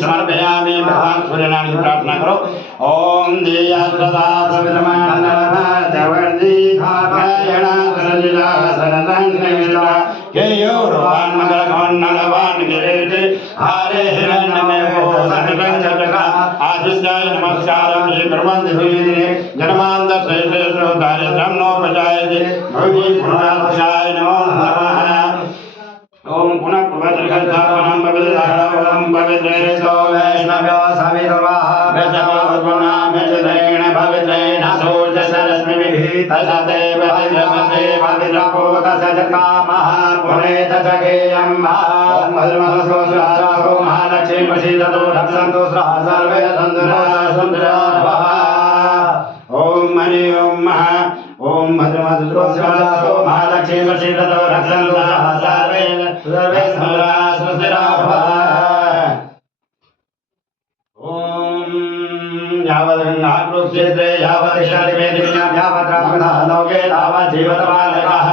समर्पयामि भगवान सूर्यनारायण की प्रार्थना करो। ओम देया सदा सवितमन्नवर्दी नारायणा सरजिला सरदन्निष्ठा केयोरवान मगरगोन नलवान गिरेति हरे हिरण्यमे वो सरगंजटका आदित्याय नमस्कारं श्री ब्रह्मंदि हुइदिने जन्मांध श्रेष्ठो दारिद्र्यं नो प्रजायते भगवती पुनराय नमो नमः। ओम पुनः प्रभद्रगन्धावनं भगवद्धारवं भगवद्रेतो वैष्णव्यो सवितर्वाः वेदवद्वना मेजदैण भगवद्रेण सूर्यसरश्मिभिः तसदेव भद्रमते भद्रपो तसजकामः पुनेत जगेयं ओम भद्रमसोऽसो महालक्ष्मी प्रसीदतु रक्षन्तु सर्वे सुन्दराः। ओम हरि ओम महा ओम भद्रमसोऽसो महालक्ष्मी प्रसीदतु रक्षन्तु सर्वे सुन्दराः। ओम यावदङ्गाकृक्षेत्रे यावदिष्टादिवेदिन्यां यावद्रामणः लोके तावत् जीवतमानकः।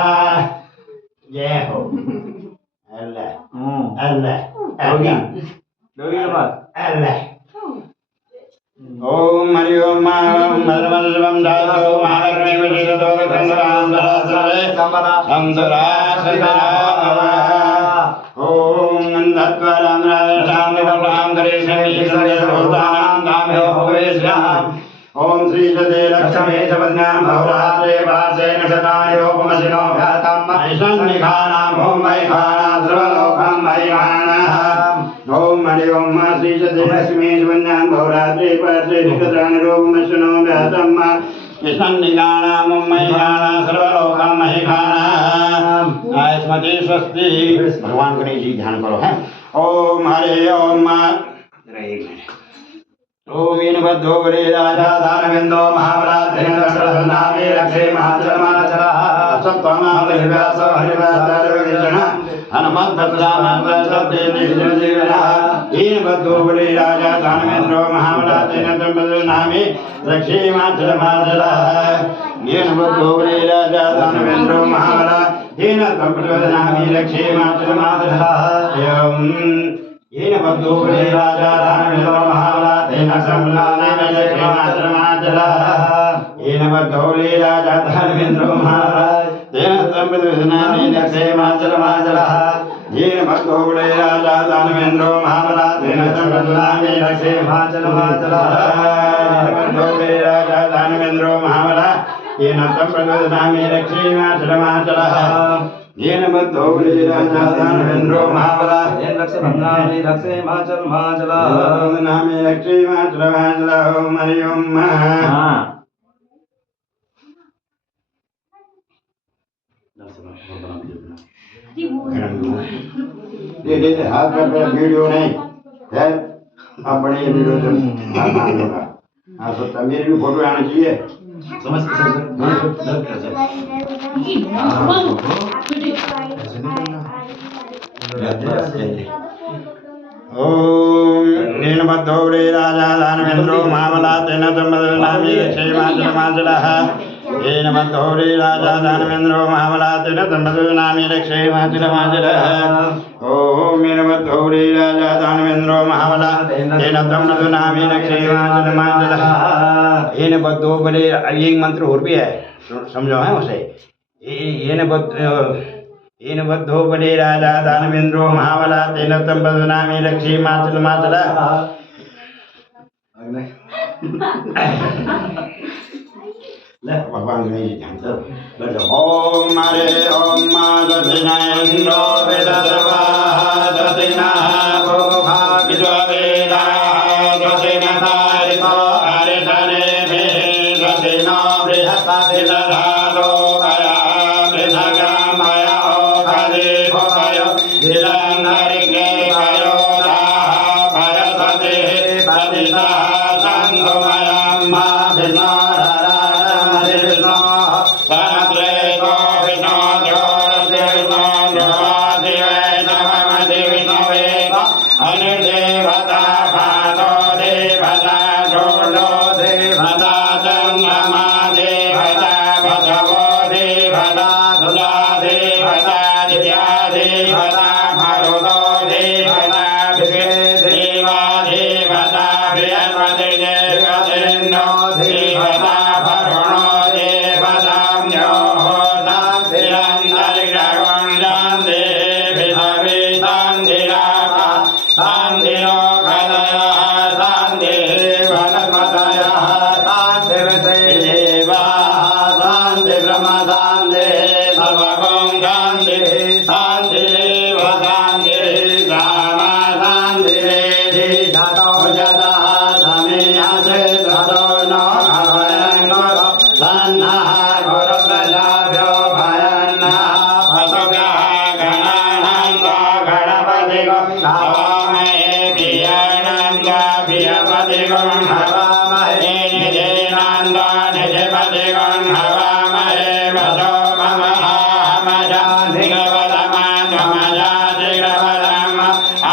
जय हो अल्लाह अल्लाह अल्लाह अल्लाह। ओम हरि ओम भद्रमसोऽसो दासो महालक्ष्मी प्रसीदतु रक्षन्तु सर्वे सुन्दराः। ओम नंदत्वरं राम गणेशं ईश्वरभूतानां काम्यो भवेश्याम। ओम श्री सदे लक्ष्मी जपन्यां भवरात्रे वासे नक्षतायोपमसिनो भ्यातं ऐशन्निखानां ओम मैखानां सर्वलोकं मैखानाः। ओम हरि ओम श्री सदे लक्ष्मी जपन्यां भवरात्रे वासे नक्षतायोपमसिनो भ्यातं ऐशन्निखानां ओम मैखानां सर्वलोकं मैखानाः। स्मृति स्वस्ति। भगवान गणेश जी ध्यान करो है। ओम हरे ओम ओम वीणुबद्धो वरे राजा दानवेन्द्रो महाबलाधेन्द्रनामे रक्षे महाजन्माचरः सप्तमादिव्यास हरिवासर्वविष्ण हनुमद्भद्रामान्तर्सत्यनिर्जीवनः। वीणुबद्धो वरे राजा दानवेन्द्रो महाबलाधेन्द्रनामे रक्षे महाजन्माचरः। वीणुबद्धो वरे राजा दानवेन्द्रो महाबलाधेन्द्रनामे रक्षे महाजन्माचरः। येन बद्धो वरे राजा दानवेन्द्रो महाबलाधेन्द्रनामे येन बद्धो वरे राजा दानवेन्द्रो महाबलाधेन्द्रनामे रक्षे महाजन्माचरः। येन बद्धो वरे राजा दानवेन्द्रो महाबलाधेन्द्रनामे रक्षे महाजन्माचरः। बद्धो वरे राजा दानवेन्द्रो महाबलाधेन्द्रनामे रक्षे महाजन्माचरः। येन बद्धो वरे राजा दानवेन्द्रो महाबलाधेन्द्रनामे रक्षे महाजन्माचरः। रक्षे महाजन्माचरः। ओम हरि ओम ये हाथ में वीडियो नहीं है अपने वीडियो जो हाँ तो मेरी भी फोटो आना चाहिए। समझ ओम नीलबद्धो वरे राजा दानवेन्द्रो महाबलाधेन्द्रनामे रक्षे महाजन्माचरः। येन बद्धो वरे राजा दानवेन्द्रो महाबलाधेन्द्रनामे रक्षे महाजन्माचरः। ओम येन बद्धो वरे राजा दानवेन्द्रो महाबलाधेन्द्रनामे रक्षे महाजन्माचरः। येन बद्धो वरे ये मंत्र और भी है समझो है उसे। येन बद्धो वरे राजा दानवेन्द्रो महाबलाधेन्द्रनामे रक्षे महाजन्माचरः। भगवान गणेश ध्यान करो। ओम हरे ओम दधिनेन्द्रो वेदसर्वाः दधिनः भोगा विश्ववेदाः दधिनतारितो हरिधनेभिः दधिनो बृहस्पतिर्दधातो कया बृहगमय ओखदि भोगयो विलन्धरिके कयो दाः परसतिः पतितः सन्धुमयं मा विष्णोरराजमधिविष्णो सहस्रेतो विष्णोद्योरसिविष्णो ध्रुवादिवैष्णवमधिविष्णवेद अनुदेवता पादो देवता षोडो देवता चन्द्रमा देवता वसवो देवता तुला देवता दिव्या देवता मरुदो देवता देवा देवता बृहस्पतिर्देवतेन्द्रो देवता वरुणो देवता शान्तिरन्तरिक्षगं शान्ति पृथिवी शान्तिरापः शान्तिरोखदयः शान्तिः वनस्पतयः शान्तिर्देवाः शान्तिर्ब्रह्म शान्तिः सर्वगं शान्तिः शान्तिरेव शान्तिः राम शान्तिरेधि ततो यतः समीयसे ततो न अभयङ्कर सन्नः गुरुप्रजाभ्यो भयन्नः पशुभ्यः गणानन्द गणपतिगं हवामहे प्रियानन्द प्रियपतिगं हवामहे निधेनन्द निधिपतिगं हवामहे वसो मम आहमजा धिगवदमात्मजा धिगवदम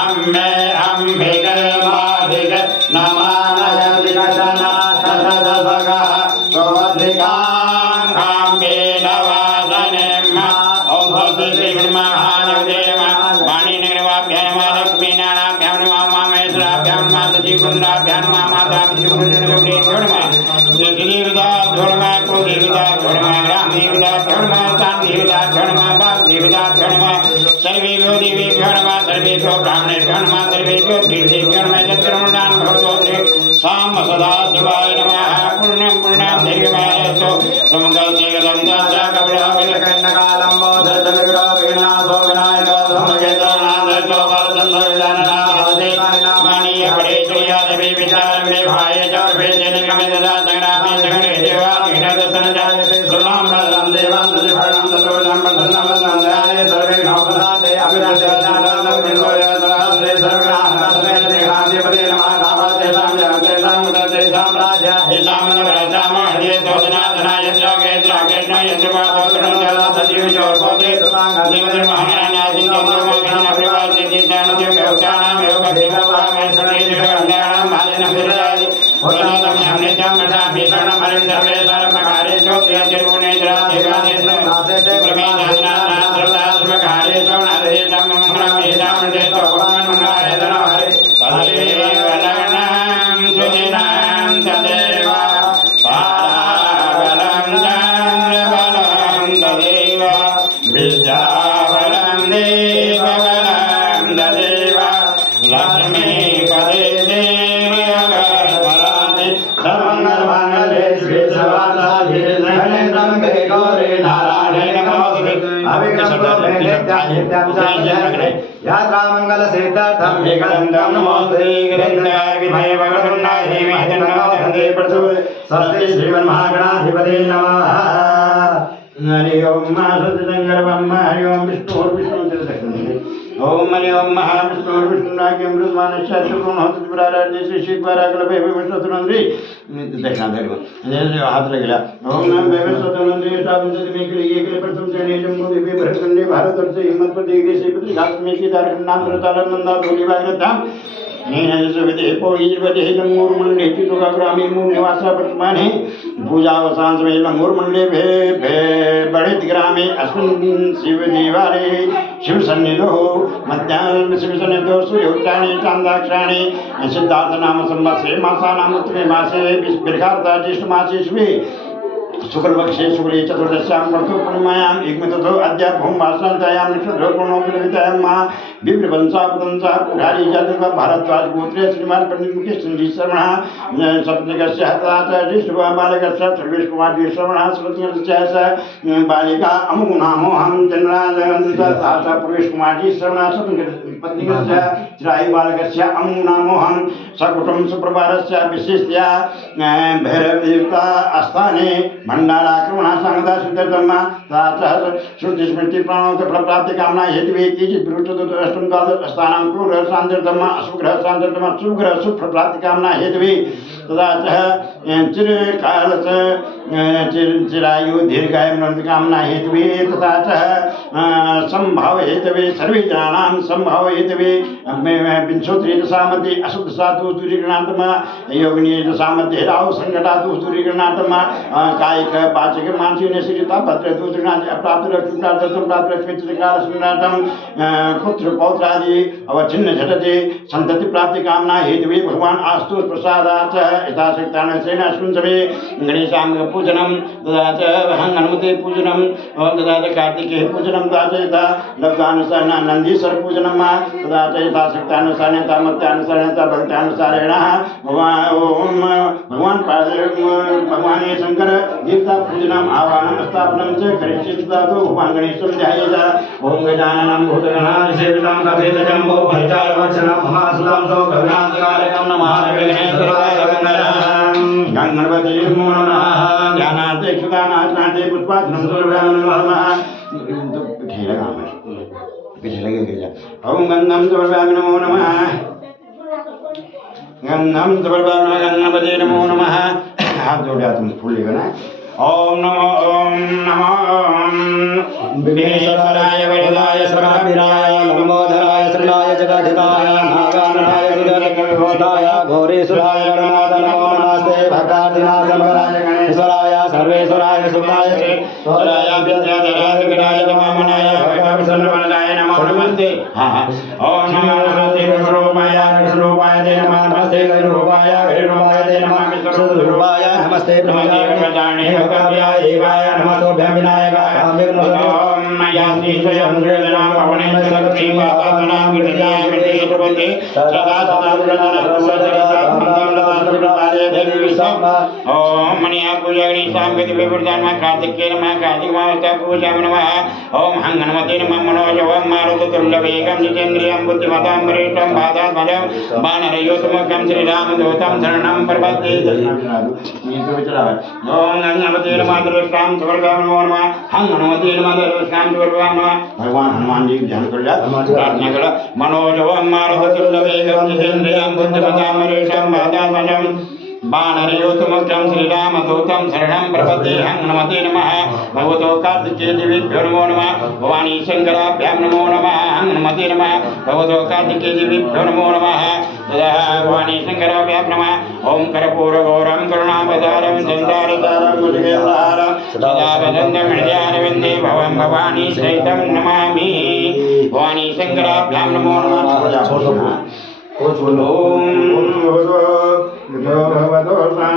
अम्बे अम्बिके माधिके नमानयदिकशना सदसगः गोधिकां काम्बे नवासनेम ॐ भवद्श्रीमहादेव वाणीनिर्वाभ्यां नमः लक्ष्मीनारायणाभ्यां नमः मामेश्वराभ्यां नमः सतीपुत्राभ्यां नमः माताभ्यो नमः श्रीविदाभ्यो नमः कुलदेवताभ्यो नमः ग्रामदेवताभ्यो नमः शान्तिदेवताभ्यो नमः वाग्देवताभ्यो नमः सर्वेभ्यो देवेभ्यो नमः सर्वेभ्यो ब्राह्मणेभ्यो नमः सर्वेभ्यो तीर्थेभ्यो नमः चतुर्मुखां भवतो साम सदा शिवाय नमः पूर्णं पूर्णं दीर्घमायसो समगलसेगदं दशाकपलाविलकन्नकालम्बो दशविग्रहविघ्नासो विनायको समगेतनादर्शो वरचन्द्रविधाननामदे मानीय पडेश्वर्यादवे विचारम्बे भाय चौर्भे जनिगमे ददा संग्रामे जगणे देवा विघ्नदर्शन जायते सुनां भद्रं देवां दशभरणं ततोजं प्रसन्नं ध्याये सर्वे नवपदाते अभिराजनानं बिन्दोयतरास्ते सर्वग्राहकस्ते देहाधिपते नमः नामस्तेषां जगतेषां मुदतेषां राज्य येषां मनोरथां हृदये सोदनाथनाय कृष्ण यत्रपादोत्रणं जला सजीव चौर्पोते देवधर्महननासिंचन्द्रमोहन अभिवादितेषानुद्य व्यवसानां योगदेवभागेश्वरेश्वरकल्याणां भाजनं विरजादि भूतनाथं यम्नित्यं मठाभीषणं हरिं सर्वे सर्वकार्येषु प्रियतिर्गुणेन्द्रा देवादेश्वरं प्रमेधानानां नारदेशं मङ्गलं येषां मृतेषु भगवान् मङ्गलाय धनो हरि तदेव लग्नं सुदिनं तदेव पाराबलं चन्द्रबलं तदेव विद्याबलं देवबलं तदेव लक्ष्मीपदे देवगणपराते सर्वमङ्गलमाङ्गल्ये शिवे सर्वार्थसाधिके शरण्ये गौरी नारायणे नमोस्तुते यात्रा मंगल सिद्धार्थं विकलंदं नमोस्तुते गिरिन्द्राय विद्महे वक्रतुण्डाय धीमहि तन्नो दन्ते प्रचोदयात् स्वस्ति श्रीमन्महागणाधिपते नमः हरि ओम महासत्यशंकरं हरि ओम विष्णुर्विष्णुचिरदक्षिणे ओम हरि ओम महाविष्णुर्विष्णुराज्ञं मृतमानस्य शुक्रोणोति त्रिपुराराज्ञ श्री शिवराकल्पे विश्वतुनंद्री देखना देखो जैसे हाथ लगेगा ओम नमः विश्वतुनंद्री सावित्री में के लिए प्रथम चरणे जम्मू दिव्य भरतखंडे भारतवर्ष हिम्मत प्रदेश श्रीपति घाट में की दार नाम प्रतारनंदा धोली भागवतम नीनजसुविदे पोईर्वदे लंगूरमंडले चितुका ग्रामीण मूल निवासा वर्तमाने पूजावसान समय लंगूरमंडले भे बड़ित ग्रामे अस्मिन् शिवदेवालये शिवसन्निधौ मध्याह्न शिवसन्निधौ सूर्योत्थाने चान्दाक्षाणे सिद्धार्थ नाम संवत्सरे मासानां उत्तमे मासे बिर्घार्ता ज्येष्ठ मासे शुभे शुक्रपक्षे शुक्ले चतुर्दश्यां वर्तुपूर्णिमायाम् एकमततो अद्य भूमवासन्तायां नक्षत्रोपणोपलवितायां मा विप्रवंशापदंसा पुरारी जातका भारद्वाज गोत्रे श्रीमान पंडित मुकेश जी शर्मणः सप्तकस्य हताच ज्येष्ठः बालकस्य सर्वेश कुमार जी शर्मणः सप्तकस्य बालिका अमुनामोहं चन्द्रानन्दस्य प्रवेश कुमार जी शर्मणः सप्तकस्य त्रायि बालकस्य अमुनामोहं सकुटुंब सुप्रभारस्य विशिष्टया भैरवदेवता आस्थाने भंडाराक्रमण संगता शुद्धतम श्रुति स्मृति प्राणों प्राप्ति कामना हेतु किंचित अष्टम द्वादश स्थान क्रूर शांतितम अशुग्रह शांतितम शुभग्रह शुभ प्राप्ति कामना हेतु तथा चिरकाल चिरायु दीर्घायु कामना हेतु तथा संभाव हेतु सर्वे जनानां संभाव हेतु विंशोत्तरी दशामध्ये अशुद्ध साधु दूरीकरणार्थम योगिनी दशामध्ये राहु संकटादु दूरीकरणार्थम कायिक वाचिक मानसिक निश्चिता पत्र दूरीकरणार्थ प्राप्त लक्ष्मी प्राप्त लक्ष्मी चिरकाल सुनार्थम पुत्र पौत्र आदि अवच्छिन्न झटते संतति प्राप्ति कामना हेतु भगवान आस्तु प्रसादात् यथाशक्तान सेना शुंसवे गणेशां पूजनम तथा च हनुमते पूजनम तथा च कार्तिकेय पूजनम तथा च यथा लब्धानुसारेण नंदीश्वर पूजनम तथा च यथाशक्तानुसारेण तामत्यानुसारेण भक्त्यानुसारेण भगवान शंकर देवता पूजनम आवाहनम स्थापनम च करिष्ये तथा भगवान गणेशं ध्यायेत् ओम गजाननं भूतगणाधिसेवितं कपितजम्बो भट्टारवचनं महासुतं सो गगनान्तकालयं नमः विघ्नेश्वराय गणपति नमो नमः ज्ञानार्थे क्षुदानाशनार्थे पुष्पार्चनं नमः ओम गन्धं समर्पयामि नमो नमः गन्धं समर्पयामि गणपति नमो नमः हाथ जोड़ तुम फूल लेगा ना ओम नमो विघ्नेश्वराय वरदाय सर्वाभिराय लंबोदराय शरणाय जगद्धिताय नागाननाय सुरविभूताय घोरेश्वराय गणनाथ नमो नमस्ते भक्तार्थिनाथ गणेश्वराय सर्वेश्वराय सुताय स्वराय विद्याधराय विघ्नाय वामनाय भगवत्सर्ववरदाय नमो नमस्ते ओम नमो नमस्ते विष्णुरूपाय ते नमः नमस्ते गरुरूपाय ते नमः विष्णुरूपाय नमस्ते ब्रह्मचारिणे भगव्याय देवाय नमस्तोभ्यं विनायकाय ओम नयासि स्वयं पवने शक्ति वातानां विद्याय विद्याय सदा सदा ओम मणिया पूजा गणेशां विधिविवृतान् कार्तिकेय नमः कार्तिकमासः पूजा नमः ओम हंगनमते नमः मनोजवं मारुततुल्यवेगं जितेन्द्रियं बुद्धिमतां वरिष्ठं बाधात्मजं वानरयोतमुखं श्रीरामदूतं शरणं प्रपद्ये ओम हनुमते नमः दर्शां समर्पयामि नमो नमः हनुमते नमः दर्शां समर्पयामि नमः भगवान हनुमान जी ध्यान कर लिया प्रार्थना करो मनोजवं मारुततुल्यवेगं जितेन्द्रियं बुद्धिमतां वरिष्ठं बाधात्मजं वानरयोतमुखं श्रीरामदूतं शरणं प्रपद्ये हनुमते नमः भगवतो कार्तिकेय देवीभ्यो नमो नमः भवानी शंकराभ्यां नमो नमः हनुमते नमः भगवतो कार्तिकेय देवीभ्यो नमो नमः तदा भवानी शंकराभ्यां नमः ओम कर्पूरगौरं करुणावतारं संसारतारं मुनिवेदारं सदा वदन्तं हृदयारविन्दे भवं भवानी सहितं नमामि भवानी शंकराभ्यां नमो नमः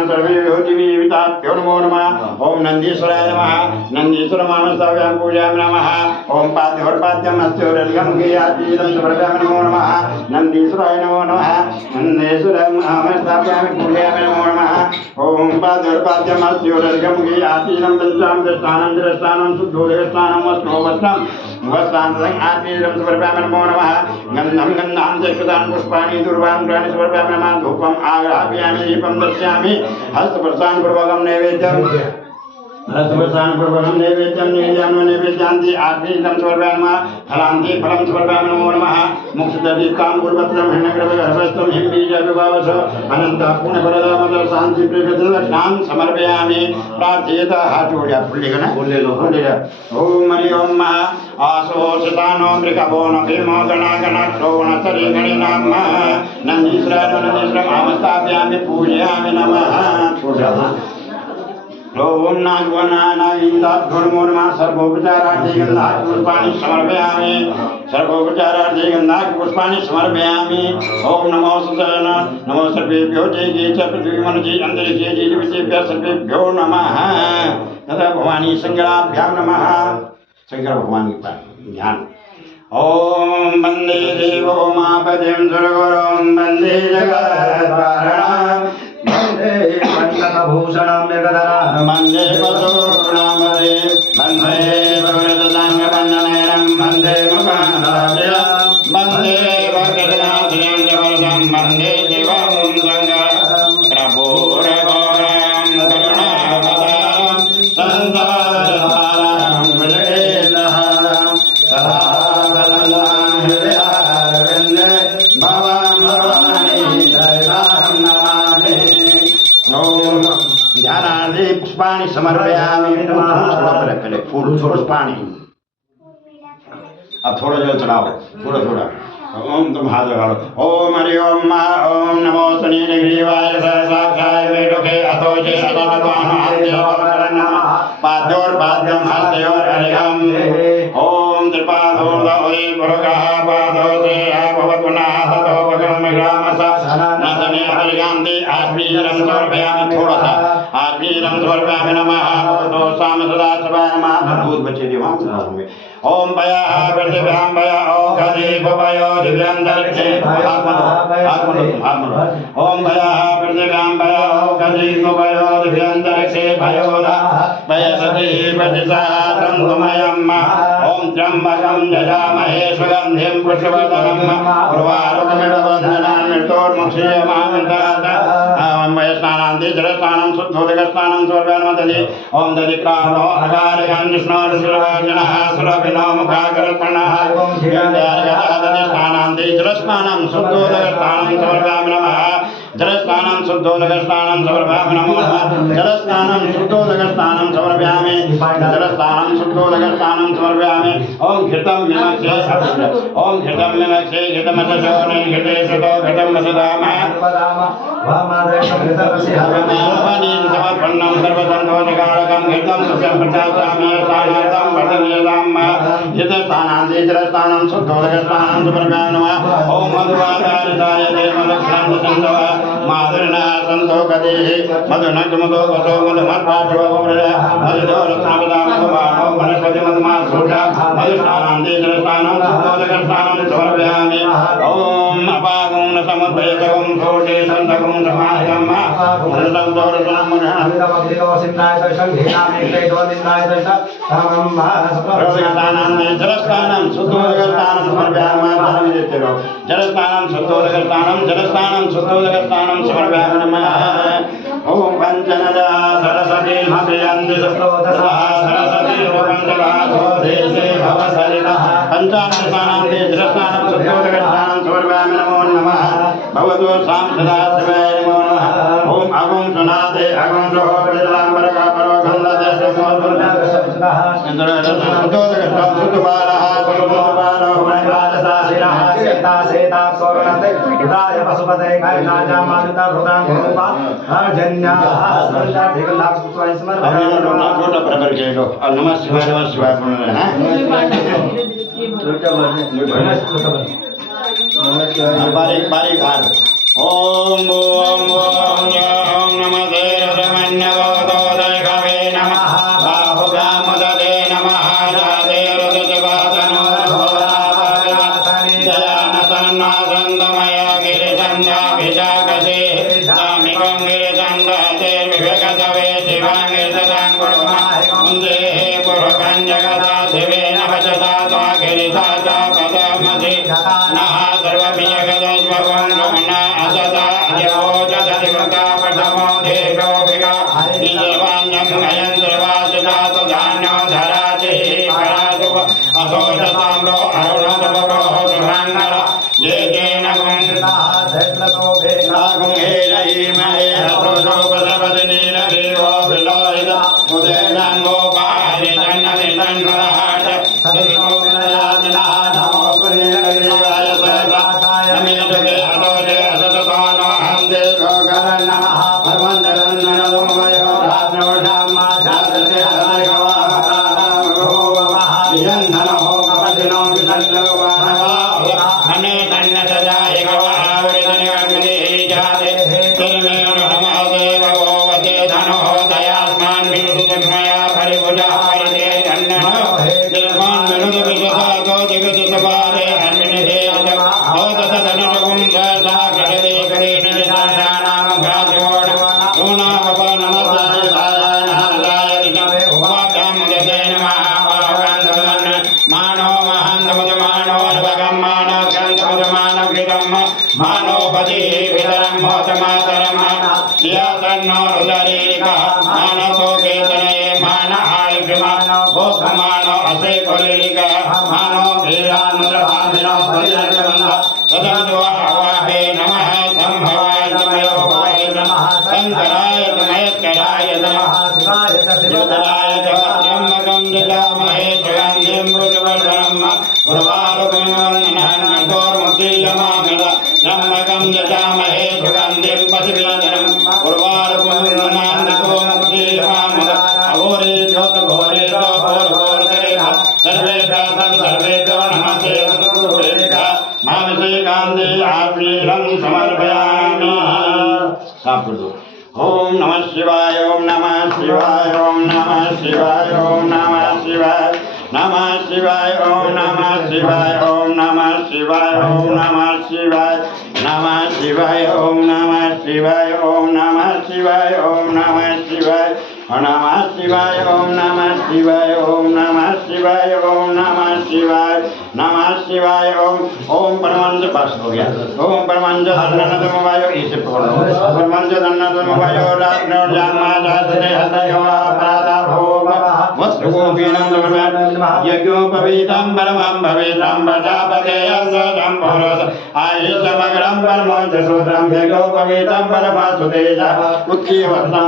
सर्वेभ्यो नमो नमः ओम नंदीश्वराय नमः नंदीश्वर मानसाभ्यां पूजयामि नमः ओम पाद्योर्पाद्यं अस्योरर्घं गयातीरं समर्पयामि नमो नमः नंदीश्वराय नमो नमः नंदीश्वरं मानसाभ्यां पूजयामि नमो नमः ओम पाद्योर्पाद्यं अस्योरर्घं गयातीरं पंचां दशानं दृष्टानं शुद्धोदयस्थानं वस्त्रोवस्त्रं वस्त्रान्तरं आतीरं समर्पयामि नमो नमः गन्धं गन्धां चक्षुदान् पुष्पाणि दुर्वान् प्राणि समर्पयामि नमः धूपम् आग्रापयामि दीपं दर्शयामि हस्तप्रसान् पूर्वकं नैवेद्यं हस्तप्रसादपूर्वकं नैवेद्यं निर्यामि नैवेद्यान्ति आर्तिकं समर्पयामि नमः फलान्ति फलं समर्पयामि नमो नमः मोक्षदीप्तां गुरुपत्रं हिरण्यगर्भस्थं हिमबीजविभावस अनन्तः पुण्यफलदामद शान्तिप्रदक्षिणां समर्पयामि प्रार्थयेत हाथ जोड़िया फुल्लेगा ना फुल्ले लो ओम हरि ओम आसोषितानो मृगभो न भीमो गणागणाक्षोणतरि गणिनाम नन्दीश्वराय आमस्ताभ्यामि पूजयामि नमः ओम नागवनानागिन्दाद्गुणमूर्मा सर्वोपचारार्थे गन्धात् पुष्पाणि समर्पयामि सर्वोपचारार्थे गन्धात् पुष्पाणि समर्पयामि ओम नमो सुसरण नमो सर्वेभ्यो जय च पृथ्वी मनसि अन्तरिक्षे जीवितेभ्यः सर्वेभ्यो नमः तथा भवानी शंकराभ्यां नमः शंकर भगवान के पास ध्यान ओम वंदे देवो मापतिं सुरगुरुं वंदे जगत्कारणं वंदे पंचभूषणं मेघधरं वंदे वसुनामरे वंदे भगवदसाङ्गवन्दनेनं वंदे मुखान्दाभ्यां वंदे भगवदनाथं जवरदं वंदे शिवं शङ्करं प्रभुरघोरं करुणावतारं ओम ध्यानार्थे पुष्पाणि समर्पयामि। पहले फूल पुष्पाणि। अब थोड़ा जल चढ़ाओ, थोड़ा थोड़ा। ओम तुम हाथ लगा लो। ओम हरि ओम ओम नमो सुनीलग्रीवाय सहस्राक्षाय वेदुके अतोजे अतोर्वाणः पाद्योर्पाद्यं हस्तयोरर्घ्यम्। ओम त्रिपादोर्धये पुरुषः पादोसे भवतुनाः ततो भगवन्ग्रामसः नदने हरिगान्ति आत्मीयं समर्पयामि। थोड़ा सा आत्मीयं समर्पयामि। नमः भगवतो साम सदा शिवाय नमः। दूध बचे दिए वहाँ में। ओम भयः प्रतिभ्यां भयः औषधि भवयो दिव्यंतरिक्षे ओम भयः प्रतिभ्यां भयः औषधि भवयो दिव्यंतरिक्षे भयोदा भयसति प्रतिसादं तुमयम्। ओम त्र्यंबकं यजामहे सुगन्धिं पुष्पवर्धनम् उर्वारुकमिव बन्धनान् मृत्योर्मुक्षीयमामृतात्। ओम स्नानान्ते जलस्नानं शुद्धोदकस्नानं स्वर्गानुमतति। ओम दधिक्रामो अकारिकं विष्णोर्विष्णुर्वाचनः सुरभिनो मुखाकल्पनः स्नानान्ते जलस्नानं शुद्धोदकस्नानं समर्पयामि नमः। जलस्नानं शुद्धोदकस्नानं समर्पयामि नमो नमः। जलस्नानं शुद्धोदकस्नानं समर्पयामि। जलस्नानं शुद्धोदकस्नानं समर्पयामि। ओम घृतं मिमक्षे ओम घृतं मिमक्षे घृतमसोने घृते सतो घृतं वसदामः। समर्पन्नं सर्वसन्तोषकारकं घृतं प्रसादामि स्थानार्थं वर्धनीयताम्। यतस्नानान्ते जलस्नानं शुद्धोदकस्नानं समर्पयामि नमः। ओम मधुवादारिताय देवलक्षणं माधुरिणा सन्तो गतिः मधुनग्मतो गतो मधुमत्पाठोमृतः मधुदोरत्नपदामो वनस्पति मधुमासूटा मधुस्नानान्ते जलस्नानं शुद्धोदकस्नानं समर्पयामि। ओम अपागुं न समुद्भयकं सोटे सन्तकं समाहितं जलस्नानं शुद्धोदकस्नानं समर्पयामि। जलस्नानं शुद्धोदकस्नानं जलस्नानं शुद्धोदकस्नानं समर्पयामि नमः। ओम पंचनदा सरस्वती मधुयन्ति सरस्वती रूपं ददातु देशे भवसरितः पंचामृतानान्ते जलस्नानं शुद्धोदकस्नानं समर्पयामि नमो नमः। भवतु सां सदा शिवाय नमो नमः। ओम अगुं सुनाते अगुं सहो प्रतिलाम्बरकापरो गन्धते शुद्धोदकस्नानं शुद्धबालः शुद्धबालो वनवादसासिनः सेता सौरनते उदाय पशुपते कायनाजा मानुता भूतां रूपा अर्जन्या संजा दिगलाक सुवाई समर छोटा बराबर के लो और नमः शिवाय बोलना है। बारीक हाथ। ओम ओम ओम ओम नमः रमण्यवदोदय कवे नमः बाहुगामदे नमः जाते रजतवादनो दयानतन्नासन्दमया गिरिचन्द्राभिषाकसे स्वामिकं गिरिचन्द्रैर्विवेकतवे शिवाङ्गिरितदां कुर्मन्दे पुरुषं जगदा शिवेन भजता त्वा गिरिसाचा पदमसि नः सर्वमि जगदस्मगं रमणा असदा अजवोजदधिकृता प्रथमो देशोऽभिगा निजर्वाण्यं अयन्त्रवासिता धान्यो धराचे परासुव असोषताम्रो अरुणतमरो सुभाङ्गल ये जेन गुंसता धैर्यतो भेदागुं हेरयीमहे रथोपसपति नीलदेवो विलोहिता उदयनाङ्गोपारि तन्नति तन्मदहाट सदिनो विनयादिनः नमो पुरीलग्रीवाय सहसाय नमेतुके अतोजे असततानो हन्ते गोकरन्नमः परमञ्जरन्ननदोमयो रात्रोषाम्मा शासते हरिगवामकारामगोवमः विजन्धनो कपतिनो विसल्लोवानवा अने तन्नतजाय गवावृतनिवग्निः जाते तिर्मेण नमस्ते भगवते धनो दयास्मान् विनुतमया परिभुजायते धन्यः तिर्मान् विनुतविशसातो जगतिसपारे अन्विनिधे अवततधनुजगुं सहसा कृषते करेणनिशानां भ्राजोण सोनावप नमस्ताय सायाय नारदाय दिशमे उपाभ्यां मुदते नमः भावान्तमन् मानो महान्तमुदमानो नभगं मानो ग्रन्थमुदमानो कृतं मानोपतिः पितरं मोचमातरं धियातन्नो रुदरीरिकः मानसो केतनये मान आयुष्मानो भोगमानो असेकुलीरिकः मानो धीरानुद्रभान्तिनो परिरक्षबन्धः सदन्तो अवाहे नमः सम्भवाय नमयो भवाय नमः शंकराय च महेश्वराय नमः शिवाय च त्र्यंबकं जजामहे सुगन्धिं पुष्टिवर्धनम् उर्वारुकमिवन्दनान्यतोर्मुखीयमामिव त्र्यंबकं जजामहे सुगन्धिं पुष्टिवर्धनम् उर्वारुकमिवन्दनान्यतोर्मुखीयमामिव अघोरे ज्योतिघोरे च घोरघोरतरेभ्यः सर्वेभ्यो नमस्ते गुरुभ्यः मामसेकान्ते आत्मीयं समर्पयामि। ओम नमः शिवाय ओम नमः शिवाय ओम नमः शिवाय ओम नमः शिवाय नमः शिवाय ओम नमः शिवाय ओम नमः शिवाय ओम नमः शिवाय नमः शिवाय ओम नमः शिवाय ओम नमः शिवाय ओम नमः शिवाय नमः शिवाय ओम नमः शिवाय ओम नमः शिवाय ओम नमः शिवाय नमः शिवाय ओम परमंज पास हो गया ओम परमंज धन्नतमवायो इसे पकड़ो परमंज धन्नतमवायो रात्नो जामा जाते हतयो अपराधा भोग वस्तु गोपीनं यज्ञोपवीतं परमं भवेतं प्रजापते असदं पुरुष आयि समग्रं परमं सूत्रं यज्ञोपवीतं परमासुतेज उत्कीवतं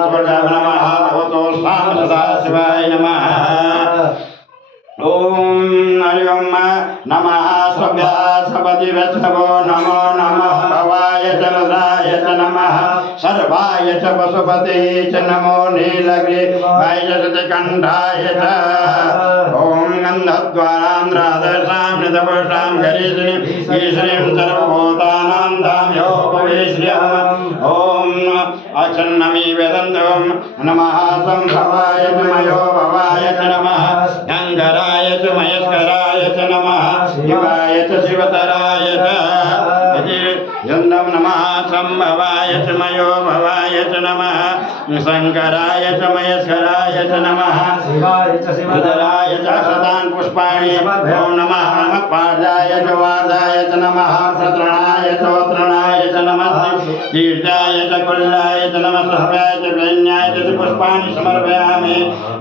नमः तो साम सदा शिवाय नमः। ओम हरि ओम नमः सभ्यासपति वैष्णवो नमो नमः भवाय च रुद्राय च नमः सर्वाय च पशुपते च नमो नीलग्रीवाय च कंठाय च ओम गन्धद्वारान्ध्रादशां नितपुषां गरीश्रीं ईश्रीं सर्वभूतानां धाम्योपवेश्यम् ओम अक्षन्नमी वेदन्तों नमः संभवाय च मयो भवाय च नमः गंधराय च महेश्वराय च नमः शिवाय च शिवतराय च यन्दं नमः संभवाय च मयो भवाय च नमः शंकराय च महेश्वराय च नमः शिवाय च शिवतराय च शतान् पुष्पाणि ओम नमः पार्जाय च वार्धाय च नमः सत्रणाय च वत्रणाय च नमः कीर्ताय च कुल्लाय च नमः सभ्याय च वैन्याय च पुष्पाणि समर्पयामि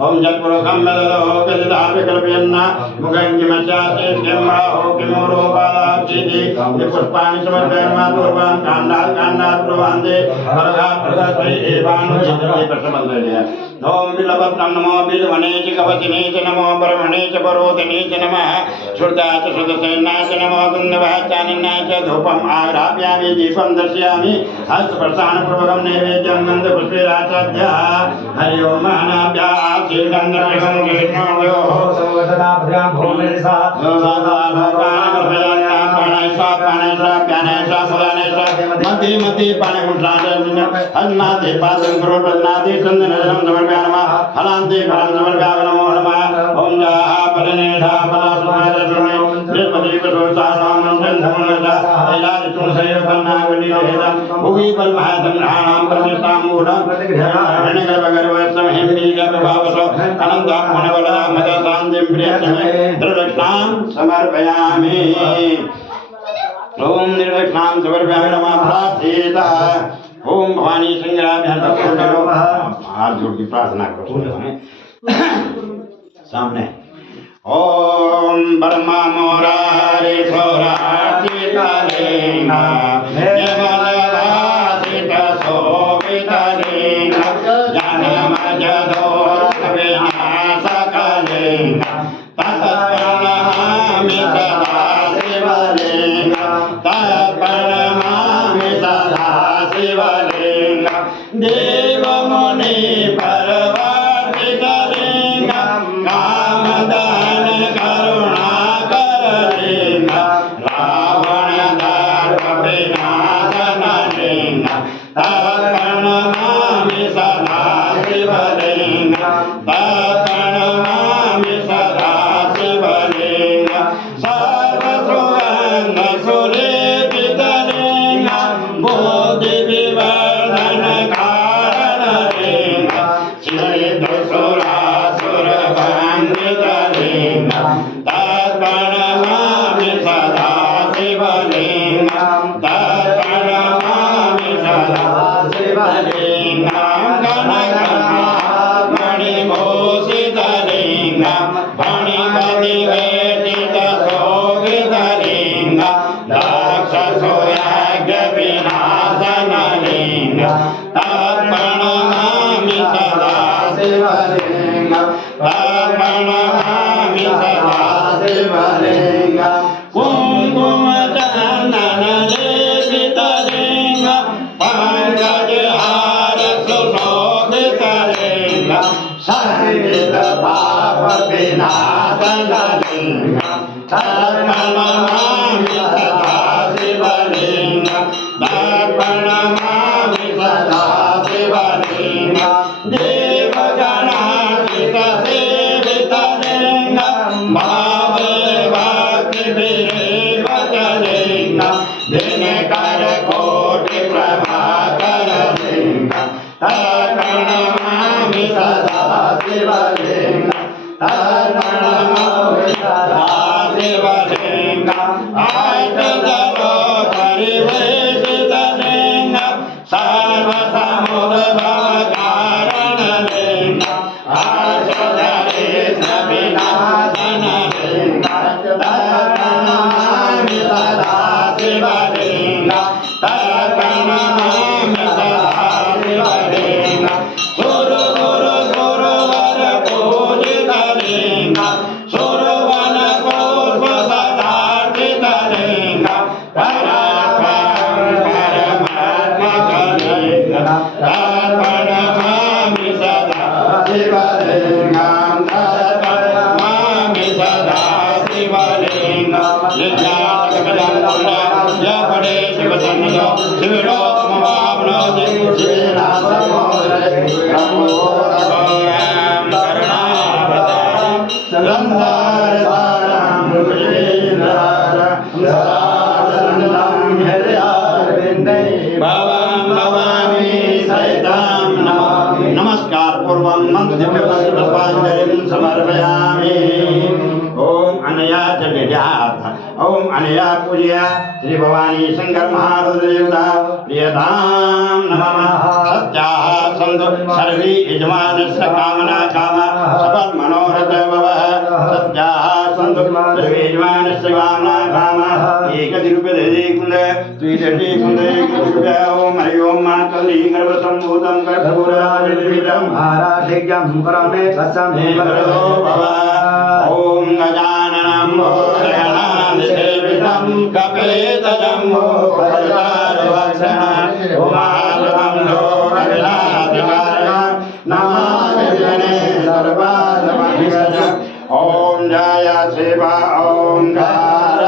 ओम जत्पुरुषं वदतो कदिदापि कल्पयन्ना मुखं किमस्याते किमहो किमोरोपादाक्षिति ये पुष्पाणि समर्पयामि पूर्वं काण्डात् प्रवन्दे परगात् एवानुचितये प्रसमन्दे ओम बिलवत्रं नमो बिलवने च कवचने च नमो परमणे च परोधने च नमः श्रुताय च श्रुतसेनाय च नमो गन्धवाचानिनाय च धूपम् आघ्रापयामि दीपं दर्शयामि हस्तप्रसारणपूर्वकं नैवेद्यं गन्धपुष्पैराचार्य हरि ओम महनाभ्यः आशीर्गन्धर्वं कृष्णो सवदनाभ्यां भूमिर्सा मति पाने अन्नादे पादं करोटनादे चंदनजलं समर्पयामः हलान्ते फलं समर्पयामः नमो नमः ओम जाः परिणेधा फलासुमारसुमे बृहस्पति प्रसोसानामंजन धर्मजा ऐलादितुलसयोगन्नागुलिरेदं भुवि पल्महातं ग्रहाणां परमेष्टामूढं रणगर्भगर्वस्वमहिम्बीजप्रभावसो अनन्तां गुणबलदां मदसान्तिं प्रियतमे दृढक्ष्णां समर्पयामि ओम निर्विघ्नां समर्पयामि नमः प्रार्थेतः ओम भवानी सिंगराभ्यां करो हाथ जोड़ के प्रार्थना करो सामने ओम ब्रह्मा मोरारे सोराचितलेना यमलवासित सोवितलेना जनमजदोषविनाशकलेना तत्प्रणमामि सदा शिवलिंगा तत्प्रणमामि सदा शिवलिंगा देवमुनि परवर्तितलिंगा कामदान करुणाकरलिंगा रावणदर्पविनाशनलिंगा तत्प्रणमामि सदा शिवलिंगा तत्प्रणमामि सदा शिवलिंगा सर्वसुगन्धसुलेपितलिंगा बोधिविवर्धनकारणलिंगा चित्तसुरासुरवन्दितलिंगा तत्प्रणमामि सदा शिवलिंगा तत्प्रणमामि सदा शिवलिंगा मणिभूषितलिंगा मणिपतिवेटितशोभितलिंगा दाक्षसुयाज्ञविनाशनलिंगा प्रणमामि सदा शिवलिंगं प्रणमामि सदा शिवलिंगं कुंकुमचन्दन लेपितलिंगं पंकजहार सुशोभितलिंगं संगीत पाप विनाशनलिंगं प्रणमामि सदा शिवलिंगं प्रणमामि सदा शिवलिंगं देवगणार्चित सेवितलिंगं भावे भक्तिभिरेवतलिंगं दिनकर कोटि प्रभाकरलिंगं प्रणमामि सदा शिवलिंगं प्रणमामि सदा शिवलिंगं आर्तजलोपरिवेशितलिंगं सर्वसमुद्भवकारणलिंगं आर्तजलेशविनाशनलिंगं प्रणमामि सदा शिवलिंगं प्रणमामि सदा शिवलिंगं गुरु गुरु गुरुवर पूजितलिंगं सुरवन पुष्पसदार्चितलिंगं परमात्मकलिंगं प्रणमामि सदा शिवलिंगं प्रणमामि सदा शिवलिंगं या पड़े शिवसन्निधौ शिवरो ममाप्नोति नमस्कार पूर्वं मंत्रपुष्पांजलिं समर्पयामि। ओम अनया जगद्यात् ओम अनया पूजया श्री भवानी शंकर महारुद्रदेवता प्रियतां नमः। सत्याः सन्तु सर्वे यजमानस्य कामना कामा सबल मनोरथ भवः। सत्याः सन्तु सर्वे यजमानस्य कामना कामा एकदिरूपधरे कुन्द द्विदशे कुन्द एकदिरूपया ओम हरि ओम मातली गर्भसम्भूतं कर्पूरादिविदं आराधिक्यं करोमि तस्मै वरदो भव। ओम गजाननं भूतगणाधिसेवितं कपितजम्बूफलचारुभक्षणं उमासुतं लोकविलासकारणं नमामि गणेश सर्वात्मभिषजम्। ओम जय शिव ओंकार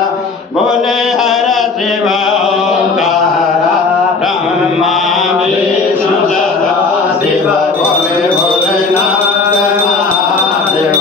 बोले हर शिव ओंकार ब्रह्मा विष्णु सदा शिव बोले भोलेनाथ महादेव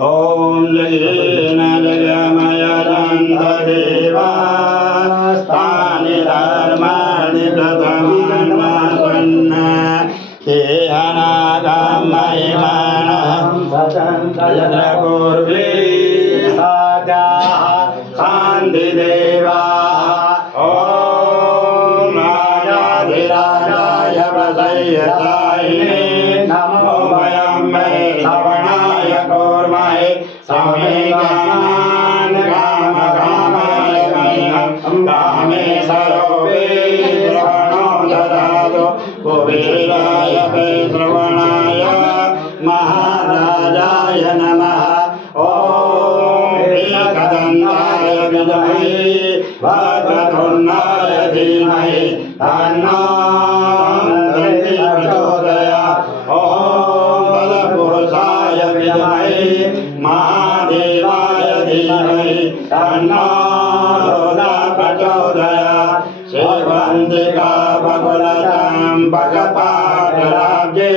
ओम जगेन जगमया देवा स्थानि धर्माणि प्रथमान्मासन्न ते अनागमयमानः यत्र पूर्वे शान्ति देवा ओम राजाधिराजाय प्रसय्यसायिने नमो वयम्बे श्रवणाय कूर्महे समेकान् कामे सरोवे श्रवणो ददातु कुबेराय वै श्रवणाय महाराजाय नमः ओम एकदन्ताय विद्महे वक्रतुण्डाय धीमहि तन्नो दन्ति प्रचोदयात् ओम तत्पुरुषाय विद्महे महादेवाय धीमहि तन्नो रुद्रः प्रचोदयात् शिवन्तिका बकुलचम्पकपाटलाब्जे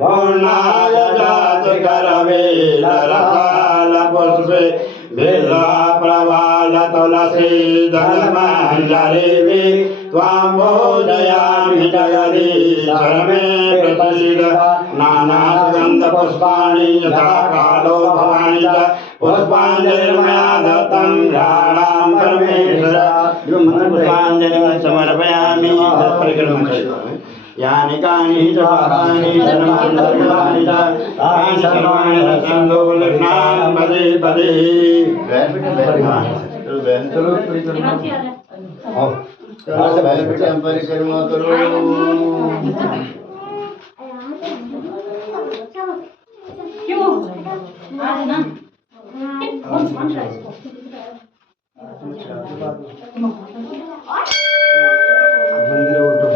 पूर्णाय जातिकरवेलरकालपुष्पे बिल्वप्रवाल तुलसी दलमञ्जरीभि त्वां पूजयामि जगदीश्वर मे प्रसीद नानासुगन्धपुष्पाणि यथा कालो भवानि च पुष्पाञ्जलिर्मया दत्तं घ्राणां परमेश्वर पुष्पाञ्जलिं समर्पयामि परिक्रमणं यानि कानि च पापानि सर्वाणि च तानि सर्वाणि रक्षन्तु लग्नान् पदे पदे चलो परिक्रमा करो क्यों आज ना मंदिर ओटो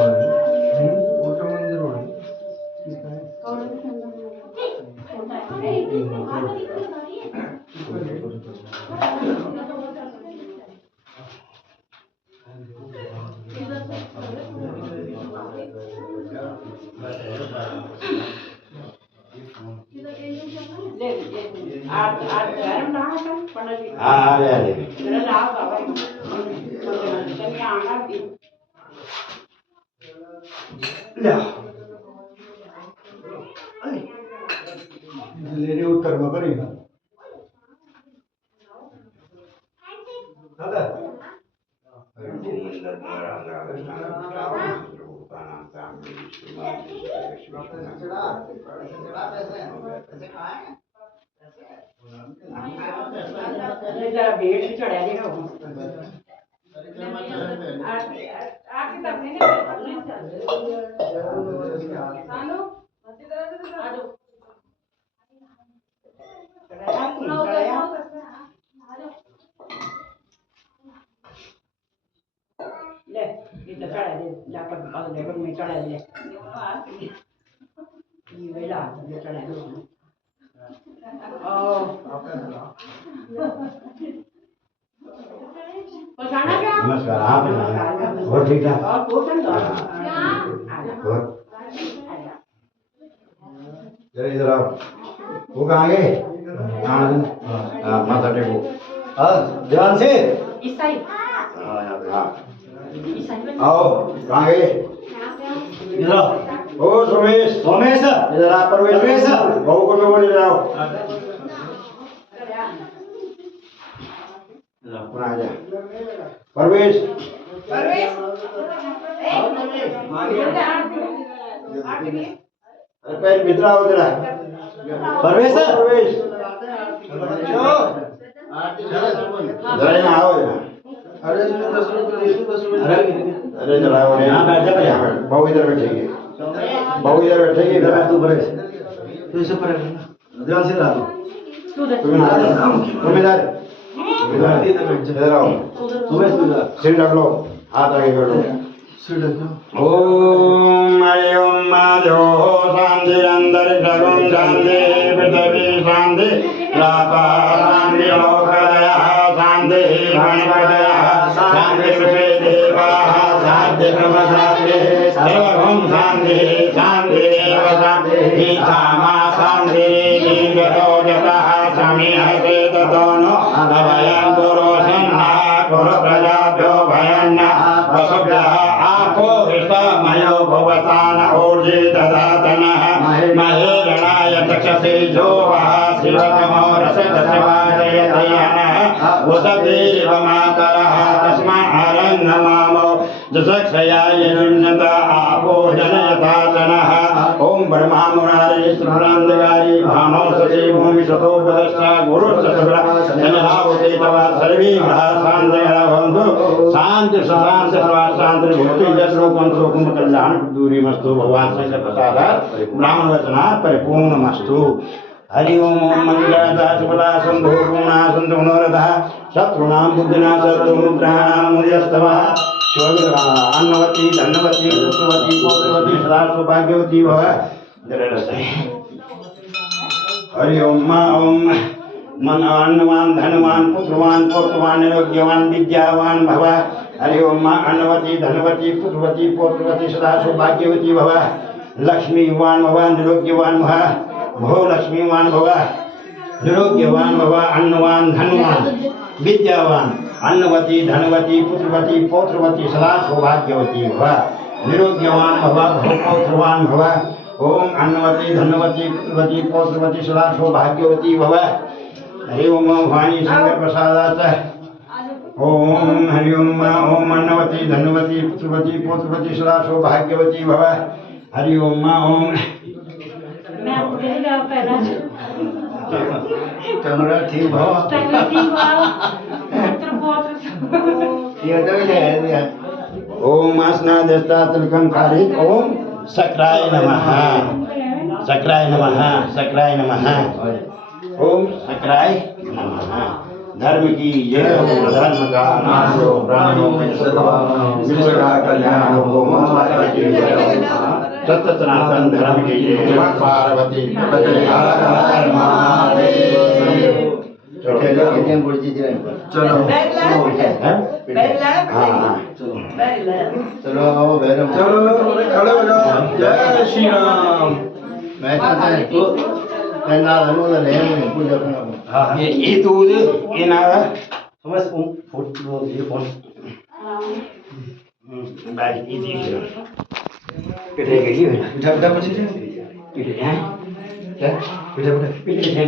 मंदिर उत्तर में करेगा जरा बेट चढ़ा देगा आके तक नहीं सानो आ जाओ ले ये तो चढ़ा दे जाकर अगले पर में चढ़ा दे ये वेला ये चढ़ा दो नमस्कार आप और ठीक ठाक और पोषण दो और जरा इधर आओ वो कहाँ गए हाँ माथा टेको ध्यान से ईसाई हाँ यहाँ पे हाँ ईसाई में आओ कहाँ गए इधर आओ ओ सोमेश सोमेश इधर आ परवेश बहू को मैं बोल रहा हूँ आ जा परवेश अरे पैर भीतर आओ जरा परवेश परवेश जरा यहाँ आओ जरा अरे जरा आओ यहाँ बैठ जा बहू इधर बैठेगी बहू इधर बैठेगी इधर तू परवेश तू इसे पर ध्यान से रहा तुम इधर इधर आओ सिर ढक लो हाथ आगे कर लो ओम हरि ओम माधो शांति अंदर सर्वं शांति पृथ्वी शांति लापा शांति लोकदया शांति गणपतया शांति विश्वे देवाः शांति ब्रह्मशांति सर्वं शांति शांति एव शांति ईशामा शांति दीर्घतो जतः समीहते ततो अभयं पुरुषन्ना कुरु प्रजाभ्यो भयन्न पशुभ्यः आपो हितमयो भवतान ऊर्जे ददातनः महेरणाय चक्षसे जो वः शिवतमो रसदशिवाजयतयनः वसतिरिव मातरः तस्मादरन्नमामो जसक्षयाय निर्णत आपो जनयतातनः ओम ब्रह्मा मुरारी स्मरान्धकारी भानो सचे भूमि सतोपदश्च गुरुश्चतुरा जनरावते तव सर्वे ग्रहाः शान्तयः भवन्तु शान्ति शान्ति सर्वाशान्ति भूति यश्लोकं श्लोकं कल्याण दूरीमस्तु भगवान शंकर प्रसादात् ब्राह्मण वचनात् परिपूर्णमस्तु हरि ओम मंगलदा सुबला संधो गुणा संधो मनोरथः शत्रुणां बुद्धिना सर्वमुद्राणां मुर्यस्तवः अन्नवती धन्वती पुत्रवती पौत्रवती सदा सौभाग्यवती भव हरि ओम मन अन्नवान धनवान पुत्रवान पौत्रवान निरोग्यवान विद्यावान भव हरि ओम अन्नवती धनवती पुत्रवती पौत्रवती सदा सौभाग्यवती भव लक्ष्मीवान भव निरोग्यवान भव भो लक्ष्मीवान भव निरोग्यवान भव अन्नवान धनवान विद्यावान अन्नवती धनवती पुत्रवती पौत्रवती सदा सौभाग्यवती भव निरोग्यवान भव पौत्रवान भव ओम अन्नवती धनवती पुत्रवती पौत्रवती सदा सौभाग्यवती भव हरि ओम वाणी शंकर प्रसादात् ओम हरि ओम अन्नवती धनवती पुत्रवती पौत्रवती सदा सौभाग्यवती भव हरि ओम मैं आपको कहूँगा पहला कैमरा ठीक भाव ओम आसनादेशता तिलकं कारित ओम सक्राय नमः सक्राय नमः सक्राय नमः ओम सक्राय नमः धर्म की जय हो धर्म का नाश हो प्राणियों में सद्भाव विश्व का कल्याण हो माता की जय हो सत्य सनातन धर्म की जय पार्वती हर महादेव चलो चलो भैरव चलो खड़े हो जाओ जय श्री राम मैं ये दूध ये नारा समझ फोटो ये फोन बारी ये देख पिटे गई है उठा उठा कुछ पिटे हैं क्या पिटे पिटे पिटे